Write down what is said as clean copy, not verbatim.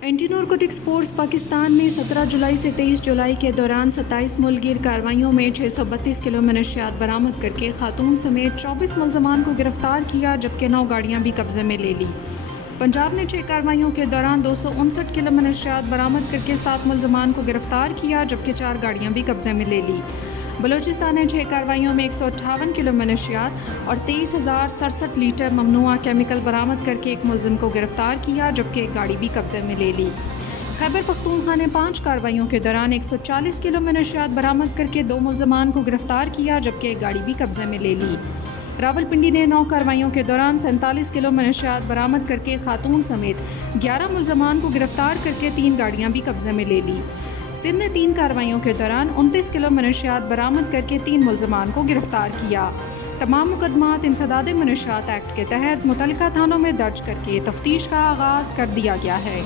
Anti narcotics force Pakistan نے 17 جولائی سے 23 جولائی کے دوران 27 ملک گیر کارروائیوں میں 632 کلو منشیات برآمد کرکے خاتون سمیت 24 ملزمان کو گرفتار کیا، جبکہ 9 گاڑیاں بھی قبضے میں لے لی۔ پنجاب نے 6 کارروائیوں کے دوران 259 کلو منشیات برآمد کرکے 7 ملزمان کو گرفتار کیا، جبکہ 4 گاڑیاں بھی قبضے میں لے لی۔ بلوچستان نے 6 کارروائیوں میں 158 کلو منشیات اور 23,067 لیٹر ممنوعہ کیمیکل برآمد کرکے 1 ملزم کو گرفتار کیا، جبکہ 1 گاڑی بھی قبضے میں لے لی۔ خیبر پختونخوا نے 5 کارروائیوں کے دوران 140 کلو منشیات برآمد کرکے 2 ملزمان کو گرفتار کیا، جبکہ 1 گاڑی بھی قبضے میں لے لی۔ راولپنڈی نے 9 کارروائیوں کے دوران 47 کلو منشیات برآمد کرکے خاتون سمیت 11 ملزمان کو گرفتار کرکے 3 گاڑیاں بھی قبضے میں لے لی۔ سندھ نے 3 کارروائیوں کے دوران 29 کلو منشیات برآمد کرکے 3 ملزمان کو گرفتار کیا۔ تمام مقدمات انسداد منشیات ایکٹ کے تحت متعلقہ تھانوں میں درج کرکے تفتیش کا آغاز کر دیا گیا ہے۔